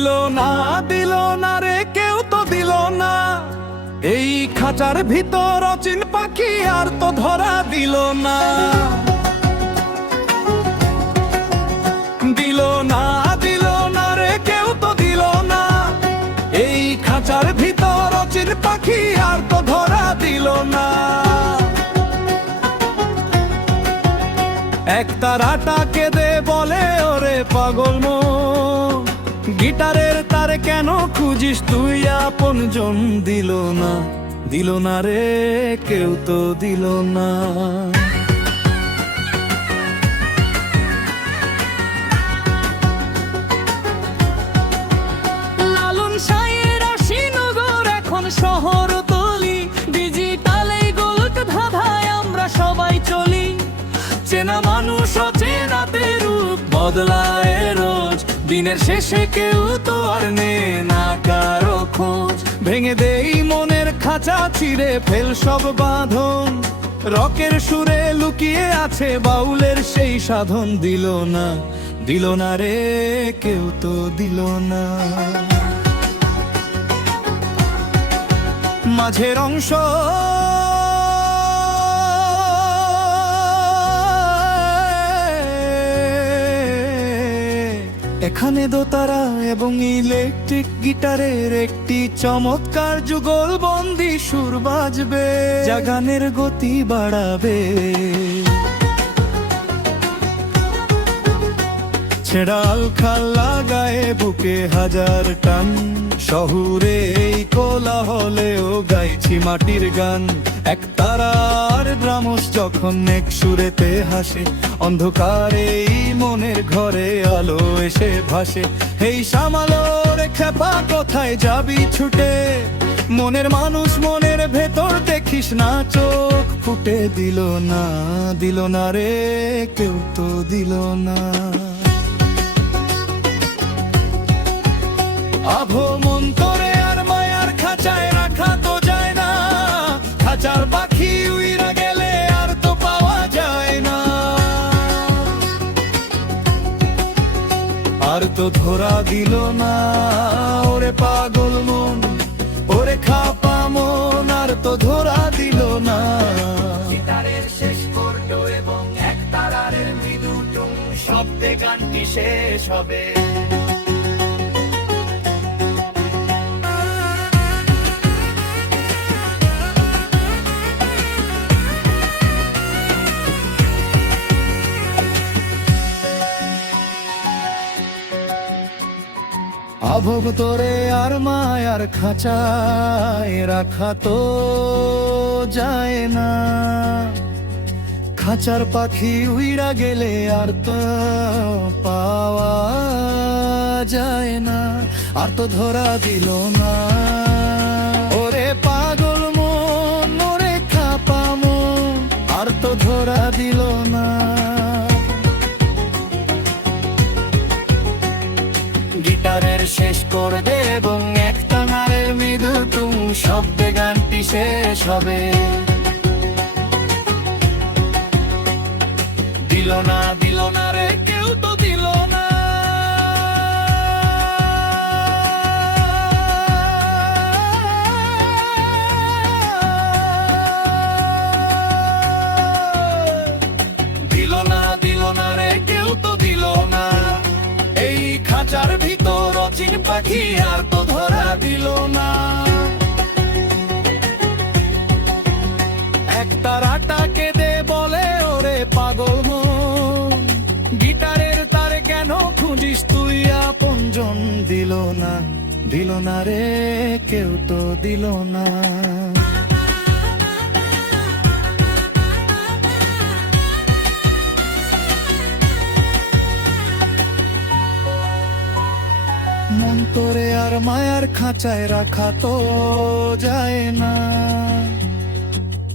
দিল না, দিল না রে, কেউ তো দিল না। এই খাঁচার ভিতর অচিন পাখি আর তো ধরা দিল না। দিল না, দিল না রে, কেউ তো দিল না। এই খাঁচার ভিতর অচিন পাখি আর তো ধরা দিল না। এক তারাটা কেঁদে বলে, ওরে পাগল মন, গিটারের তার কেন খুঁজিস তুই আপনজন? দিল না, দিল না রে, কেউ তো দিল না। লালন শাহের আশিনগর এখন শহরতলি, ডিজিটালে গোলক ধাঁধায় আমরা সবাই চলি। চেনা মানুষ অচেনাতে রূপ বদলায় রোজ, দিনের শেষে কেউ তো আর নে না কারো খোঁজ। ভেঙে দেই মনের খাঁচা, ছিঁড়ে ফেল সব বাঁধন, রকের সুরে লুকিয়ে আছে বাউলের সেই সাধন। দিল না, দিল না রে, কেউ তো দিল না। মাঝের অংশ এখানে দোতারা এবং ইলেকট্রিক গিটারের একটি চমৎকার যুগল বন্দি সুর বাজবে, যা গানের গতি বাড়াবে। ছেড়াল খাল লাগায় বুকে হাজার টান, শহুরে এই কোলাহলেও গাইছি মাটির গান। এক তারার ড্রামস যখন এক সুরেতে হাসে, অন্ধকারে এই মনের ঘরে আলো এসে ভাসে। এই সামালো রে খেপা, কোথায় যাবি ছুটে? মনের মানুষ মনের ভেতর দেখিস না চোখ ফুটে। দিল না, দিল না রে, কেউ তো দিল না। আভো মন তোরে আর মায়ার খাঁচায় রাখা তো যায় না। খাঁচার পাখি উইরা গেলে আর তো পাওয়া যায় না। আর তো ধরা দিল না, ওরে পাগল মন, ওরে খাপা মন, আর তো ধরা দিল না। গিটারের শেষ কর্ড এবং এক তারার মৃদু টুং শব্দে গানটি শেষ হবে। আভোগ তোরে আর মায়ার খাঁচায় রাখা তো যায় না। খাঁচার পাখি উইরা গেলে আর তো পাওয়া যায় না। আর তো ধরা দিল না, ওরে পাগল মন, ওরে খাপা মন, আর তো ধরা দিল না। গিটারের শেষ করে দে এবং এক তানারের মৃদু টুং শব্দে গানটি শেষ হবে। দিল না, দিল না রে, কেউ তো দিল না। দিল না, দিল না রে, কেউ তো দিল না। এই খাঁচার ভিতর অচিন পাখি আর তো ধরা দিল না। এক তারাটা কেঁদে বলে, ওরে পাগল মন, গিটারের তার কেন খুঁজিস তুই আপনজন? দিল না, দিল না রে, কেউ তো দিল না। মন তোরে আর মায়ার খাঁচায় রাখা তো যায় না।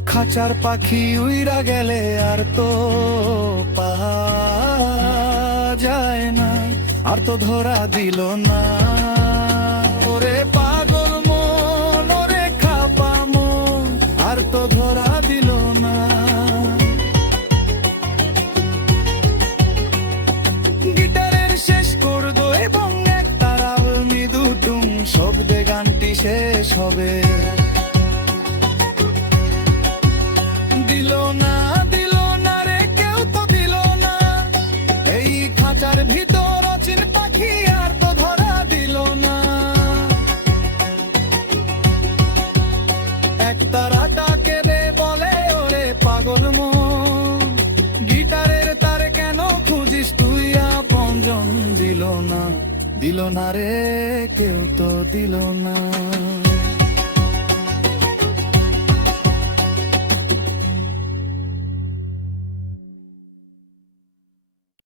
খাঁচার পাখি উইরা গেলে আর তো পাওয়া যায় না। আর তো ধরা দিল না, ওরে পাগল মন, ওরে খাপা মন, আর তো ধরা দিল না। গিটারের শেষ করদো এবং এক তারার হবে। দিল না রে কেউ তো দিল না, এই খাঁচার ভিতর অচিন পাখি আর তো ধরা দিল না। এক তারাটাকে রে বলে ওরে পাগল মন, গিটারের তার কেন খুঁজিস তুই আপনজন। দিল না রে কেউ তো দিল না।